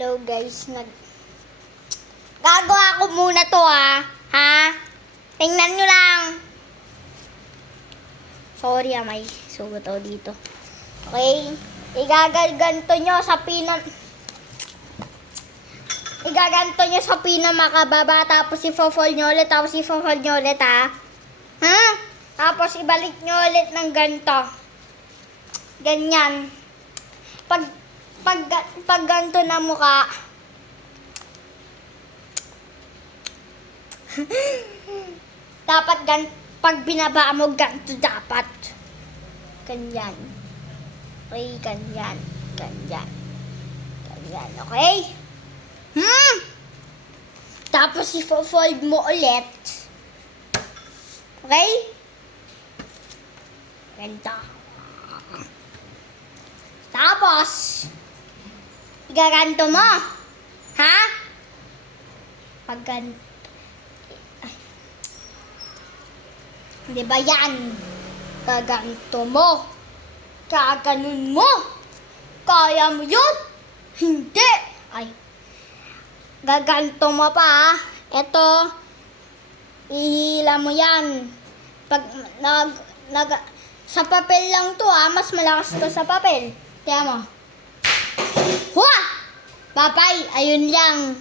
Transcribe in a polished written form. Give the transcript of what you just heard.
Hello guys, gagawa ko muna to ha? Tingnan nyo lang. Sorry may sugat ako dito. Okay, igaganto nyo sa pinakamakababa, tapos i-fold nyo ulit, ha? Tapos ibalik nyo ulit ng ganito. Ganyan. Pag ganito na mukha, dapat pag binaba mo, ganito dapat. Ganyan. Okay, ganyan. Ganyan, okay? Tapos i-fold mo ulit. Okay? Ganito. Tapos, igaganto mo. Ha? Pag di ba yan? Gaganto mo. Gaganon mo. Kaya mo yun? Hindi. Gaganto mo pa. Ito, ihila mo yan. Pag sa papel lang to mas malakas to sa papel. Kaya mo. Huwa! Papay, ayun lang.